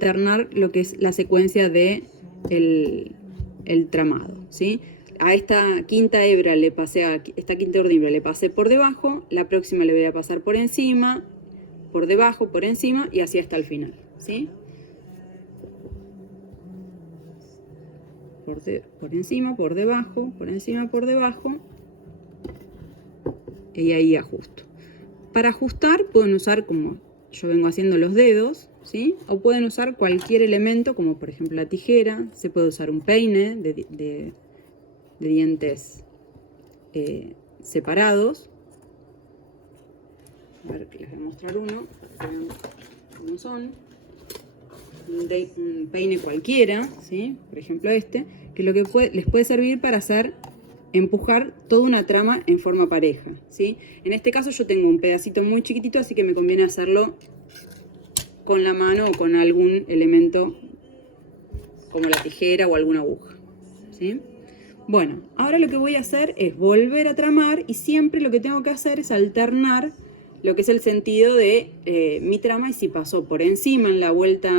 alternar lo que es la secuencia de el tramado, ¿sí? A esta quinta hebra le pasé, a esta quinta urdimbre le pasé por debajo, la próxima le voy a pasar por encima, por debajo, por encima y así hasta el final, ¿sí? Por encima, por debajo, por encima, por debajo y ahí ajusto. Para ajustar pueden usar, como yo vengo haciendo, los dedos, ¿sí? O pueden usar cualquier elemento, como por ejemplo la tijera. Se puede usar un peine de dientes separados. A ver, que les voy a mostrar uno para que vean cómo son. Un peine cualquiera, ¿sí? Por ejemplo este, que lo que les puede servir para empujar toda una trama en forma pareja, ¿sí? En este caso yo tengo un pedacito muy chiquitito, así que me conviene hacerlo con la mano o con algún elemento como la tijera o alguna aguja, ¿sí? Bueno, ahora lo que voy a hacer es volver a tramar y siempre lo que tengo que hacer es alternar lo que es el sentido de mi trama, y si pasó por encima en la vuelta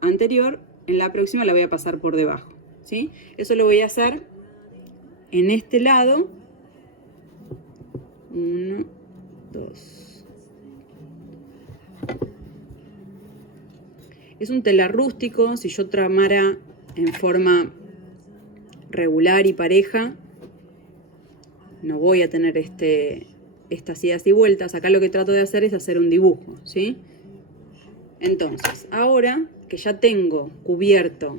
anterior, en la próxima la voy a pasar por debajo, ¿sí? Eso lo voy a hacer en este lado. 1, 2. Es un telar rústico. Si yo tramara en forma regular y pareja, no voy a tener estas idas y vueltas. Acá lo que trato de hacer es hacer un dibujo, ¿sí? Entonces, ahora que ya tengo cubierto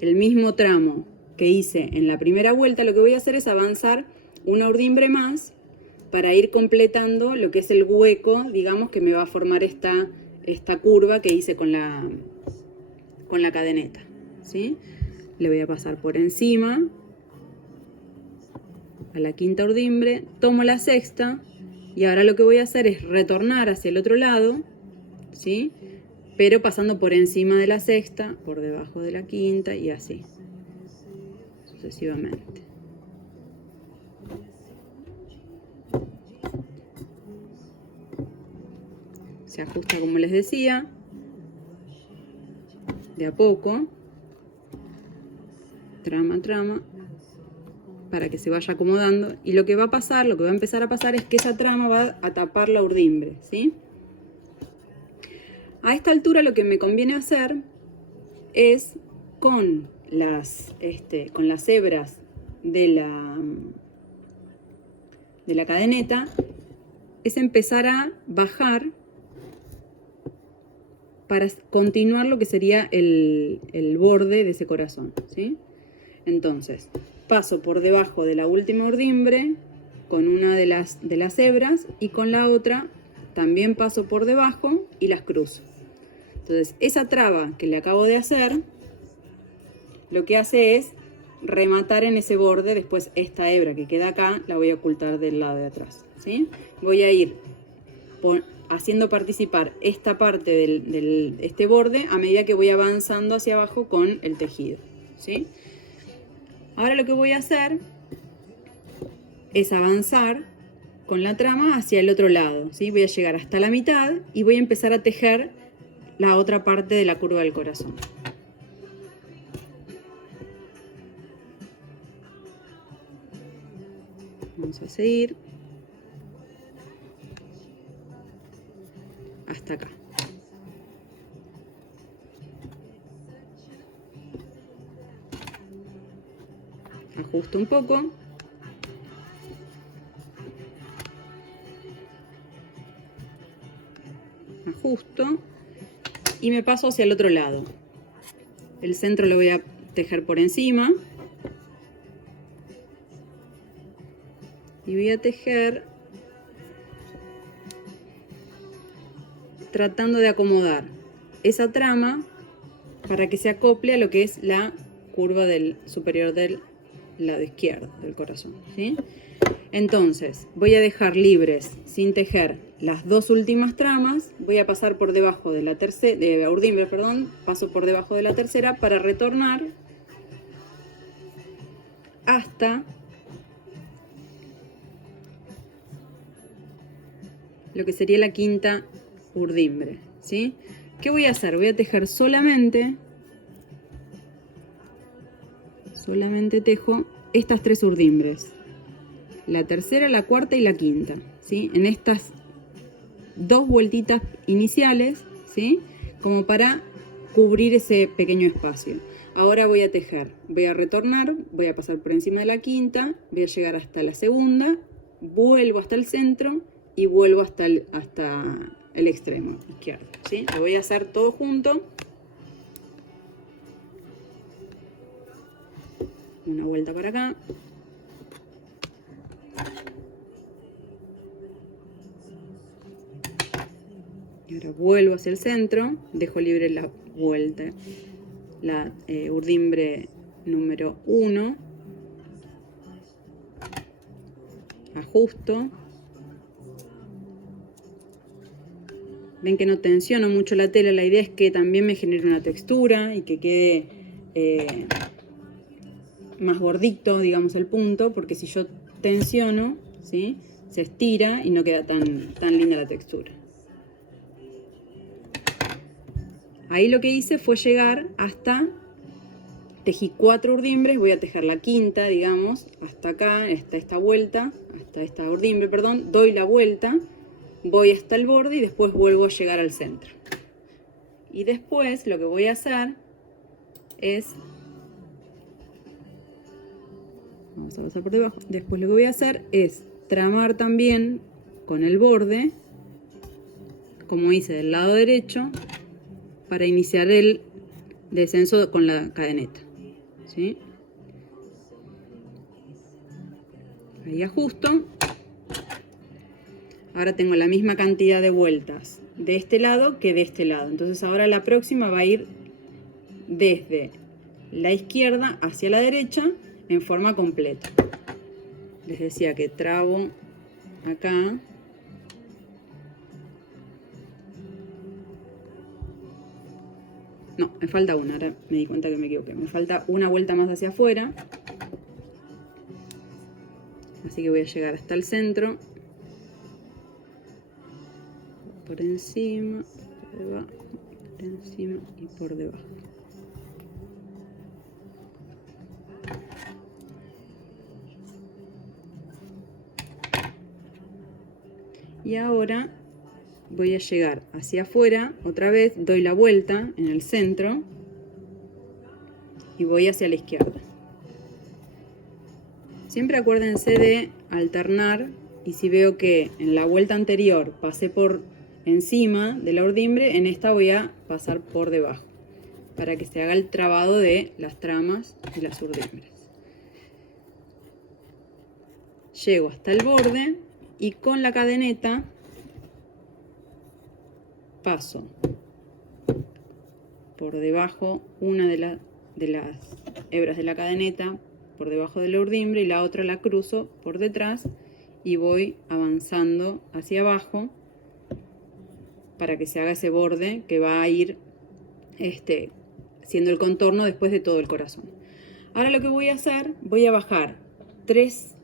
el mismo tramo que hice en la primera vuelta, lo que voy a hacer es avanzar una urdimbre más para ir completando lo que es el hueco, digamos, que me va a formar esta curva que hice con la cadeneta, ¿sí? Le voy a pasar por encima a la quinta urdimbre, tomo la sexta y ahora lo que voy a hacer es retornar hacia el otro lado, ¿sí? Pero pasando por encima de la sexta, por debajo de la quinta y así sucesivamente. Se ajusta, como les decía, de a poco, trama, trama, para que se vaya acomodando. Y lo que va a pasar, lo que va a empezar a pasar es que esa trama va a tapar la urdimbre, ¿sí? A esta altura lo que me conviene hacer es con las hebras de la cadeneta, es empezar a bajar para continuar lo que sería el borde de ese corazón, ¿sí? Entonces, paso por debajo de la última urdimbre con una de las hebras y con la otra también paso por debajo y las cruzo. Entonces, esa traba que le acabo de hacer, lo que hace es rematar en ese borde. Después esta hebra que queda acá la voy a ocultar del lado de atrás, ¿sí? Voy a ir haciendo participar esta parte de este borde a medida que voy avanzando hacia abajo con el tejido, ¿sí? Ahora lo que voy a hacer es avanzar con la trama hacia el otro lado, ¿sí? Voy a llegar hasta la mitad y voy a empezar a tejer la otra parte de la curva del corazón. Vamos a seguir hasta acá. Ajusto un poco. Ajusto. Y me paso hacia el otro lado. El centro lo voy a tejer por encima. Y voy a tejer tratando de acomodar esa trama para que se acople a lo que es la curva superior del lado izquierdo del corazón, ¿sí? Entonces voy a dejar libres sin tejer las dos últimas tramas. Voy a pasar por debajo de la urdimbre, paso por debajo de la tercera para retornar hasta lo que sería la quinta urdimbre, ¿sí? ¿Qué voy a hacer? Voy a tejer solamente tejo estas 3 urdimbres. La tercera, la cuarta y la quinta, ¿sí? En estas 2 vueltitas iniciales, ¿sí? Como para cubrir ese pequeño espacio. Ahora voy a tejer, voy a retornar, voy a pasar por encima de la quinta, voy a llegar hasta la segunda, vuelvo hasta el centro y vuelvo hasta el extremo izquierdo, ¿sí? Lo voy a hacer todo junto. Una vuelta para acá. Y ahora vuelvo hacia el centro, dejo libre la vuelta, la urdimbre número 1, ajusto. Ven que no tensiono mucho la tela, la idea es que también me genere una textura y que quede más gordito, digamos, el punto, porque si yo tensiono, ¿sí? Se estira y no queda tan linda la textura. Ahí lo que hice fue llegar hasta, tejí 4 urdimbres, voy a tejer la quinta, digamos, hasta acá, hasta esta vuelta, hasta esta urdimbre, perdón, doy la vuelta, voy hasta el borde y después vuelvo a llegar al centro. Y después lo que voy a hacer es, vamos a pasar por debajo, después lo que voy a hacer es tramar también con el borde, como hice del lado derecho, para iniciar el descenso con la cadeneta, ¿sí? Ahí ajusto. Ahora tengo la misma cantidad de vueltas de este lado que de este lado. Entonces ahora la próxima va a ir desde la izquierda hacia la derecha en forma completa. Les decía que trabo acá. No, me falta una, ahora me di cuenta que me equivoqué. Me falta una vuelta más hacia afuera. Así que voy a llegar hasta el centro. Por encima, por debajo, por encima y por debajo. Y ahora voy a llegar hacia afuera, otra vez doy la vuelta en el centro y voy hacia la izquierda. Siempre acuérdense de alternar, y si veo que en la vuelta anterior pasé por encima de la urdimbre, en esta voy a pasar por debajo para que se haga el trabado de las tramas y las urdimbres. Llego hasta el borde y con la cadeneta paso por debajo una de las hebras de la cadeneta por debajo de la urdimbre y la otra la cruzo por detrás y voy avanzando hacia abajo para que se haga ese borde que va a ir siendo el contorno después de todo el corazón. Ahora lo que voy a hacer, voy a bajar tres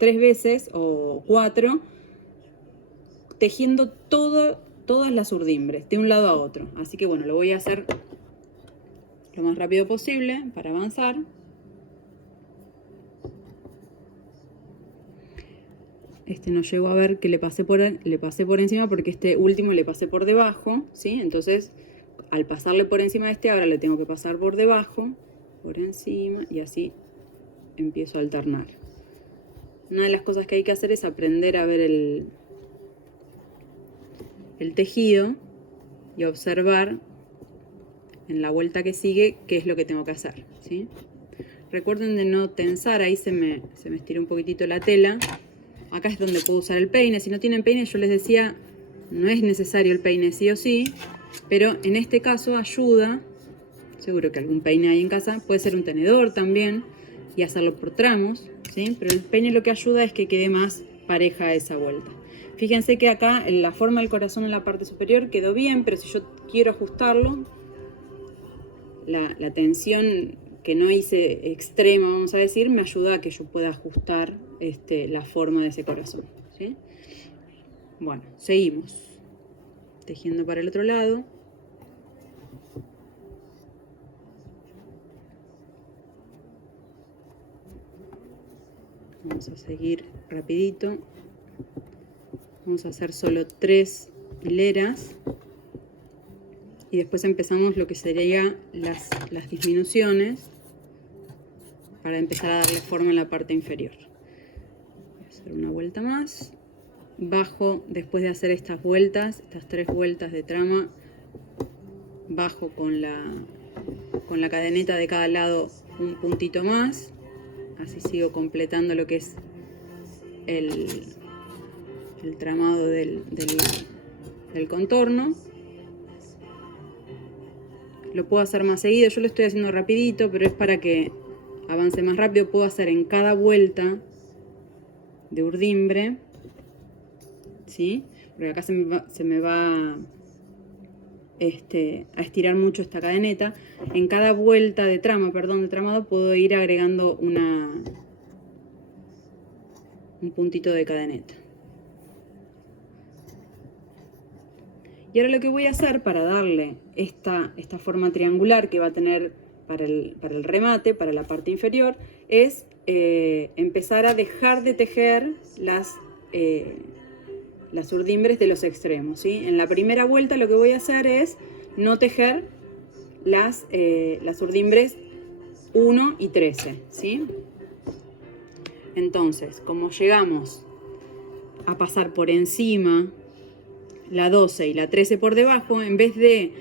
veces o 4 tejiendo todas las urdimbres de un lado a otro. Así que bueno, lo voy a hacer lo más rápido posible para avanzar. No llego a ver que le pasé por encima porque este último le pasé por debajo, ¿sí? Entonces, al pasarle por encima de ahora le tengo que pasar por debajo, por encima, y así empiezo a alternar. Una de las cosas que hay que hacer es aprender a ver el tejido y observar en la vuelta que sigue qué es lo que tengo que hacer, ¿sí? Recuerden de no tensar, ahí se me estiró un poquitito la tela. Acá es donde puedo usar el peine. Si no tienen peine, yo les decía, no es necesario el peine sí o sí, pero en este caso ayuda, seguro que algún peine hay en casa, puede ser un tenedor también, y hacerlo por tramos, ¿sí? Pero el peine lo que ayuda es que quede más pareja esa vuelta. Fíjense que acá en la forma del corazón en la parte superior quedó bien, pero si yo quiero ajustarlo, la tensión que no hice extrema, vamos a decir, me ayuda a que yo pueda ajustar la forma de ese corazón, ¿sí? Bueno, seguimos. tejiendo para el otro lado. Vamos a seguir rapidito. Vamos a hacer solo 3 hileras. Y después empezamos lo que serían las disminuciones para empezar a darle forma en la parte inferior. Voy a hacer una vuelta más. Bajo, después de hacer estas vueltas, estas 3 vueltas de trama, bajo con la cadeneta de cada lado un puntito más. Así sigo completando lo que es el tramado del contorno. Lo puedo hacer más seguido, yo lo estoy haciendo rapidito, pero es para que avance más rápido. Puedo hacer en cada vuelta de urdimbre, ¿sí? Porque acá se me va a estirar mucho esta cadeneta. En cada vuelta de tramado, puedo ir agregando un puntito de cadeneta. Y ahora lo que voy a hacer para darle esta forma triangular que va a tener para el remate, para la parte inferior, es empezar a dejar de tejer las urdimbres de los extremos, ¿sí? En la primera vuelta lo que voy a hacer es no tejer las urdimbres 1 y 13, ¿sí? Entonces, como llegamos a pasar por encima la 12 y la 13 por debajo, en vez de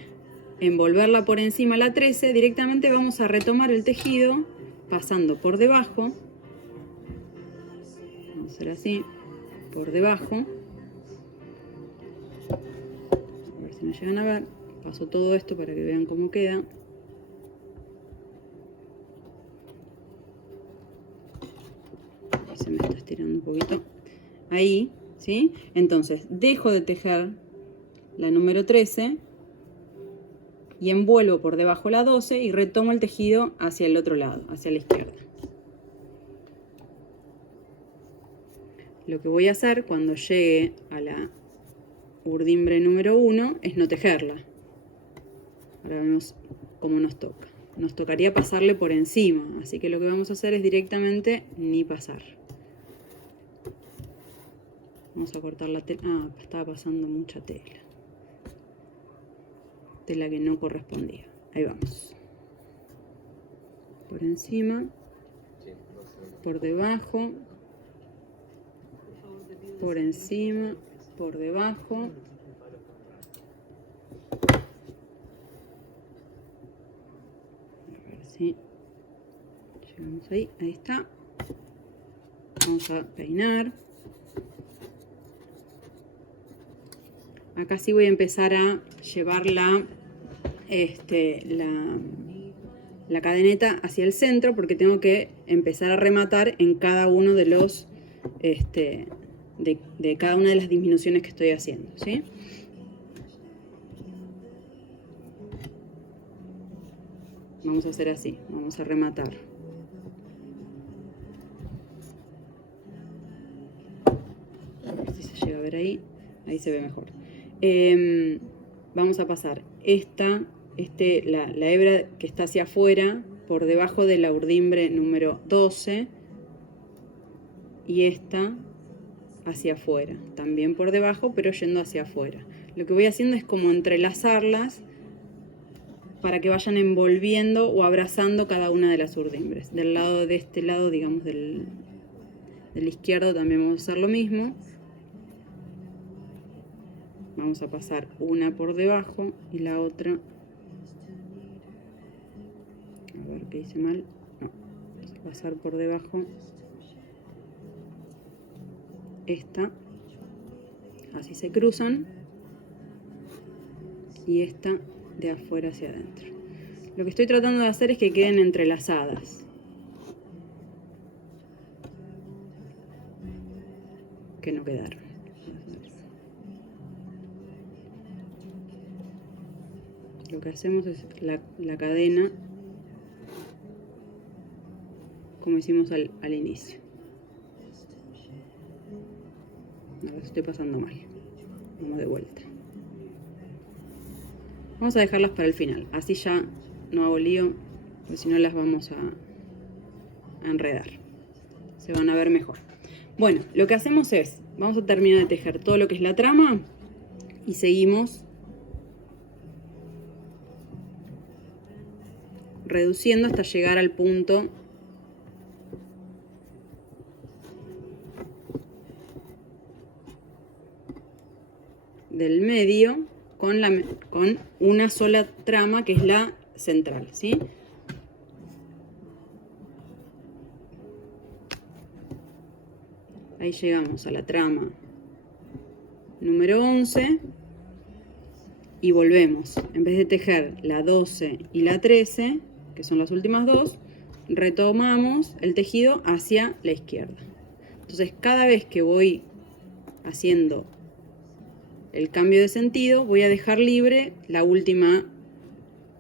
envolverla por encima la 13, directamente vamos a retomar el tejido pasando por debajo. Vamos a hacer así, por debajo. A ver si me llegan a ver. Paso todo esto para que vean cómo queda. Se me está estirando un poquito. Ahí, ¿sí? Entonces, dejo de tejer la número 13 y envuelvo por debajo la 12 y retomo el tejido hacia el otro lado, hacia la izquierda. Lo que voy a hacer cuando llegue a la urdimbre número 1 es no tejerla. Ahora vemos cómo nos toca. Nos tocaría pasarle por encima, así que lo que vamos a hacer es directamente ni pasar. Vamos a cortar la tela. Ah, estaba pasando mucha tela. Tela que no correspondía. Ahí vamos. Por encima. Por debajo. Por encima. Por debajo. A ver si llegamos ahí. Ahí está. Vamos a peinar. Acá sí voy a empezar a llevar la cadeneta hacia el centro porque tengo que empezar a rematar en cada uno de los de cada una de las disminuciones que estoy haciendo, ¿sí? Vamos a hacer así, vamos a rematar. A ver si se llega a ver ahí. Ahí se ve mejor. Vamos a pasar la hebra que está hacia afuera por debajo de la urdimbre número 12 y esta hacia afuera, también por debajo pero yendo hacia afuera. Lo que voy haciendo es como entrelazarlas para que vayan envolviendo o abrazando cada una de las urdimbres. Del lado de este lado, digamos del izquierdo, también vamos a hacer lo mismo. Vamos a pasar una por debajo y la otra. A ver qué hice mal. No, vamos a pasar por debajo esta. Así se cruzan. Y esta de afuera hacia adentro. Lo que estoy tratando de hacer es que queden entrelazadas. Que no quedaron. Lo que hacemos es la cadena como hicimos al inicio. Ahora estoy pasando mal. Vamos de vuelta. Vamos a dejarlas para el final, así ya no hago lío, porque si no las vamos a enredar. Se van a ver mejor. Bueno, lo que hacemos es, vamos a terminar de tejer todo lo que es la trama y seguimos reduciendo hasta llegar al punto del medio con una sola trama que es la central, ¿sí? Ahí llegamos a la trama número 11 y volvemos. En vez de tejer la 12 y la 13, que son las últimas dos, retomamos el tejido hacia la izquierda. Entonces, cada vez que voy haciendo el cambio de sentido, voy a dejar libre la última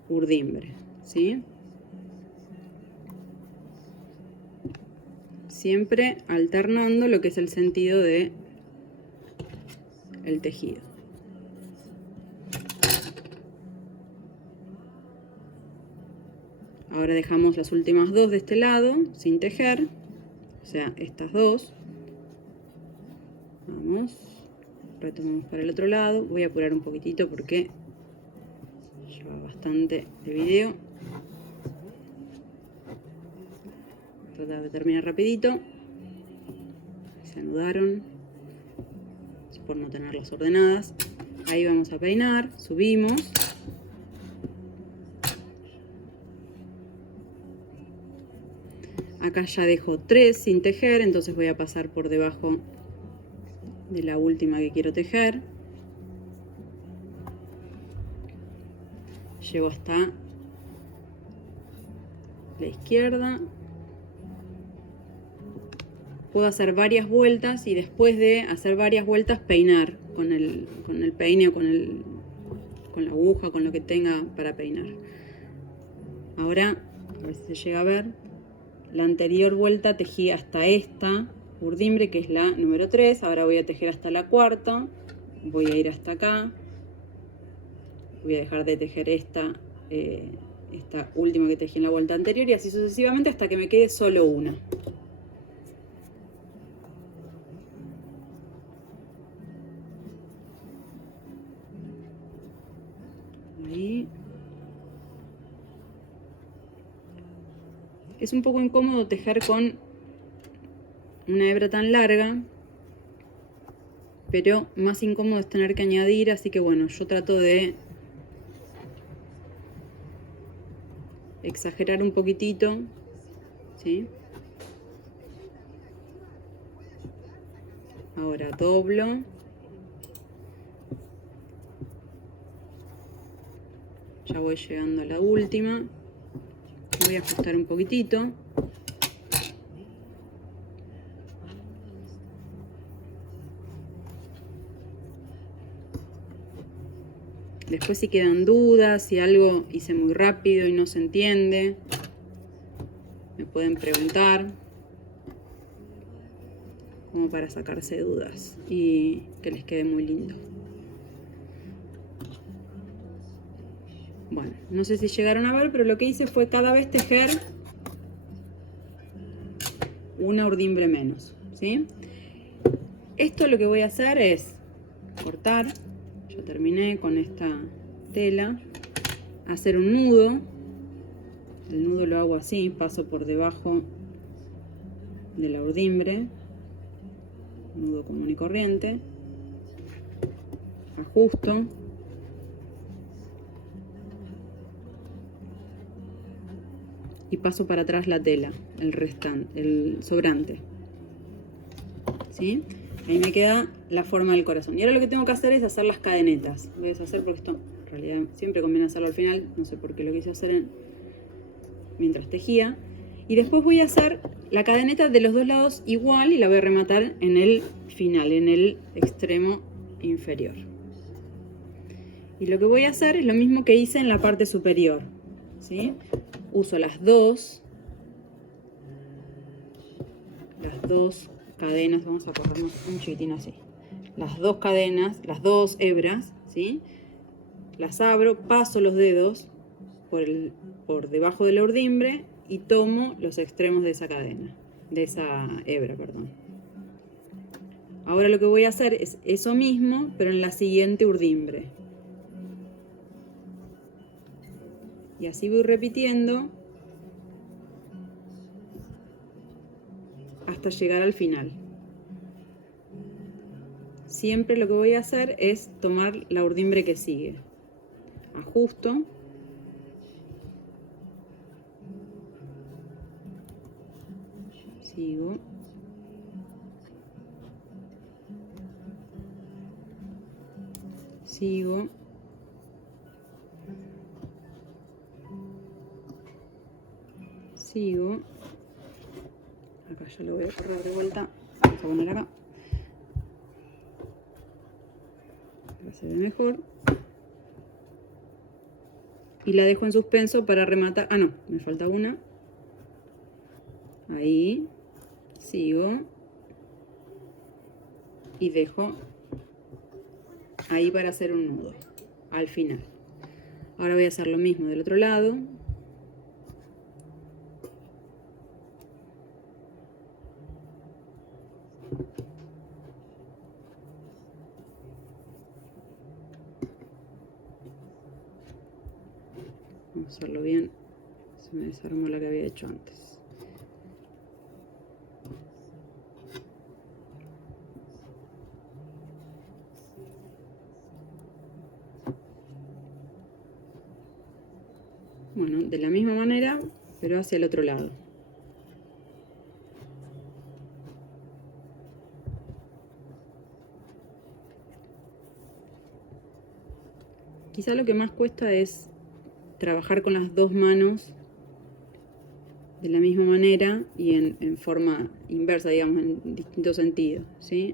urdimbre, ¿sí? Siempre alternando lo que es el sentido de el tejido. Ahora dejamos las últimas dos de este lado sin tejer, o sea, estas dos. Vamos, retomamos para el otro lado. Voy a apurar un poquitito porque lleva bastante de video. Tratar de terminar rapidito. Se anudaron por no tenerlas ordenadas. Ahí vamos a peinar, subimos. Acá ya dejo 3 sin tejer, entonces voy a pasar por debajo de la última que quiero tejer. Llego hasta la izquierda. Puedo hacer varias vueltas y después de hacer varias vueltas peinar con el peine o con la aguja, con lo que tenga para peinar. Ahora, a ver si se llega a ver, la anterior vuelta tejí hasta esta urdimbre, que es la número 3. Ahora voy a tejer hasta la cuarta. Voy a ir hasta acá. Voy a dejar de tejer esta última que tejí en la vuelta anterior y así sucesivamente hasta que me quede solo una. Ahí. Es un poco incómodo tejer con una hebra tan larga, pero más incómodo es tener que añadir, así que bueno, yo trato de exagerar un poquitito, ¿sí? Ahora doblo. Ya voy llegando a la última. Voy a ajustar un poquitito. Después si quedan dudas, si algo hice muy rápido y no se entiende, me pueden preguntar, como para sacarse dudas y que les quede muy lindo. Bueno, no sé si llegaron a ver, pero lo que hice fue cada vez tejer una urdimbre menos, ¿sí? Esto lo que voy a hacer es cortar. Ya terminé con esta tela. Hacer un nudo. El nudo lo hago así, paso por debajo de la urdimbre. Nudo común y corriente. Ajusto. Y paso para atrás la tela, el sobrante. ¿Sí? Ahí me queda la forma del corazón. Y ahora lo que tengo que hacer es hacer las cadenetas. Voy a deshacer porque esto en realidad siempre conviene hacerlo al final. No sé por qué lo quise hacer mientras tejía. Y después voy a hacer la cadeneta de los dos lados igual y la voy a rematar en el final, en el extremo inferior. Y lo que voy a hacer es lo mismo que hice en la parte superior, ¿sí? Uso las dos cadenas, vamos a corrernos un chiquitín así, las dos cadenas, las dos hebras, ¿sí? las abro, paso los dedos por debajo de la urdimbre y tomo los extremos de esa cadena, de esa hebra, perdón. Ahora lo que voy a hacer es eso mismo, pero en la siguiente urdimbre. Y así voy repitiendo hasta llegar al final. Siempre lo que voy a hacer es tomar la urdimbre que sigue. Ajusto. Sigo. Sigo. Sigo. Acá ya lo voy a correr de vuelta. Vamos a poner acá. Para se ve mejor. Y la dejo en suspenso para rematar. Ah, no, me falta una. Ahí. Sigo. Y dejo ahí para hacer un nudo al final. Ahora voy a hacer lo mismo del otro lado. Vamos a hacerlo bien. Se me desarmó la que había hecho antes. Bueno, de la misma manera, pero hacia el otro lado. Quizá lo que más cuesta es trabajar con las dos manos de la misma manera y en forma inversa, digamos, en distintos sentidos, ¿sí?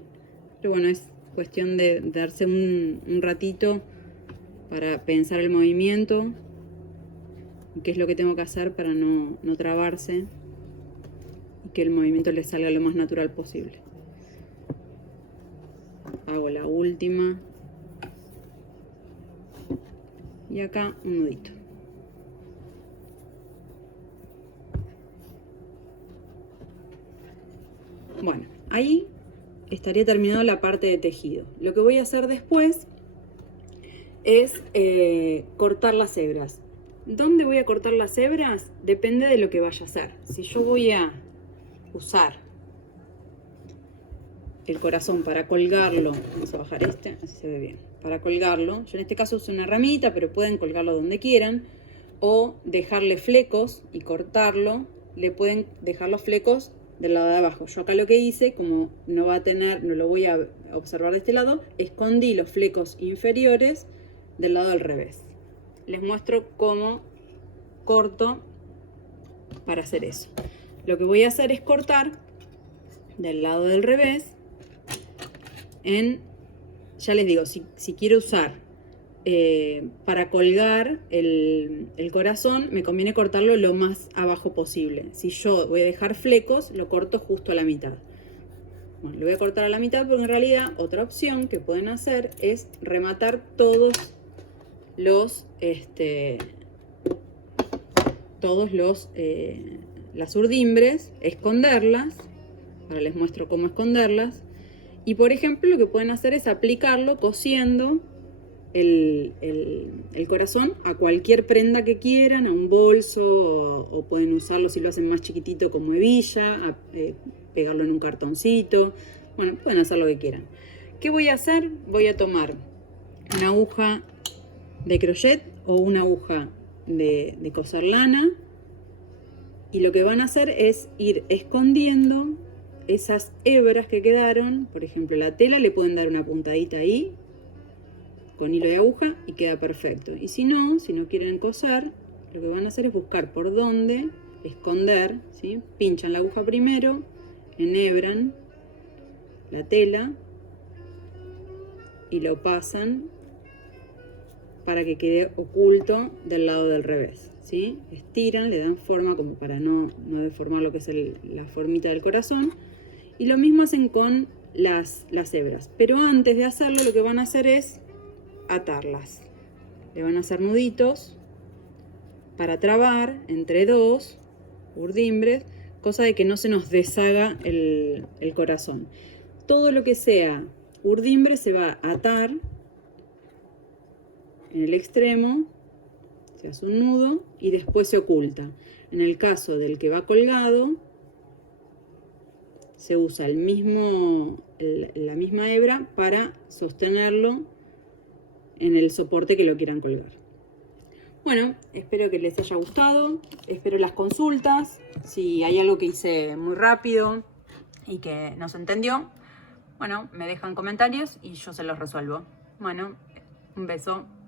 Pero bueno, es cuestión de darse un ratito para pensar el movimiento, qué es lo que tengo que hacer para no trabarse y que el movimiento le salga lo más natural posible. Hago la última y acá un nudito. Bueno, ahí estaría terminada la parte de tejido. Lo que voy a hacer después es cortar las hebras. ¿Dónde voy a cortar las hebras? Depende de lo que vaya a hacer. Si yo voy a usar el corazón para colgarlo, vamos a bajar este, así se ve bien, para colgarlo, yo en este caso uso una ramita, pero pueden colgarlo donde quieran, o dejarle flecos y cortarlo, le pueden dejar los flecos del lado de abajo. Yo acá lo que hice, como no lo voy a observar de este lado, escondí los flecos inferiores del lado del revés. Les muestro cómo corto para hacer eso. Lo que voy a hacer es cortar del lado del revés ya les digo, si quiero usar para colgar el corazón, me conviene cortarlo lo más abajo posible. Si yo voy a dejar flecos, lo corto justo a la mitad. Bueno, lo voy a cortar a la mitad porque en realidad otra opción que pueden hacer es rematar todos las urdimbres, esconderlas. Ahora les muestro cómo esconderlas. Y por ejemplo lo que pueden hacer es aplicarlo cosiendo el corazón a cualquier prenda que quieran, a un bolso, o pueden usarlo si lo hacen más chiquitito como hebilla, pegarlo en un cartoncito. Bueno, pueden hacer lo que quieran. ¿Qué voy a hacer? Voy a tomar una aguja de crochet o una aguja de coser lana, y lo que van a hacer es ir escondiendo esas hebras que quedaron. Por ejemplo, la tela le pueden dar una puntadita ahí con hilo de aguja y queda perfecto. Y si no quieren coser, lo que van a hacer es buscar por dónde esconder, ¿sí? Pinchan la aguja primero, enhebran la tela y lo pasan para que quede oculto del lado del revés, ¿sí? Estiran, le dan forma como para no deformar lo que es la formita del corazón. Y lo mismo hacen con las hebras. Pero antes de hacerlo, lo que van a hacer es atarlas. le van a hacer nuditos para trabar entre dos urdimbres, cosa de que no se nos deshaga el corazón. Todo lo que sea urdimbre se va a atar en el extremo, se hace un nudo y después se oculta. En el caso del que va colgado, se usa la misma hebra para sostenerlo en el soporte que lo quieran colgar. Bueno, espero que les haya gustado, espero las consultas, si hay algo que hice muy rápido y que no se entendió, bueno, me dejan comentarios y yo se los resuelvo. Bueno, un beso.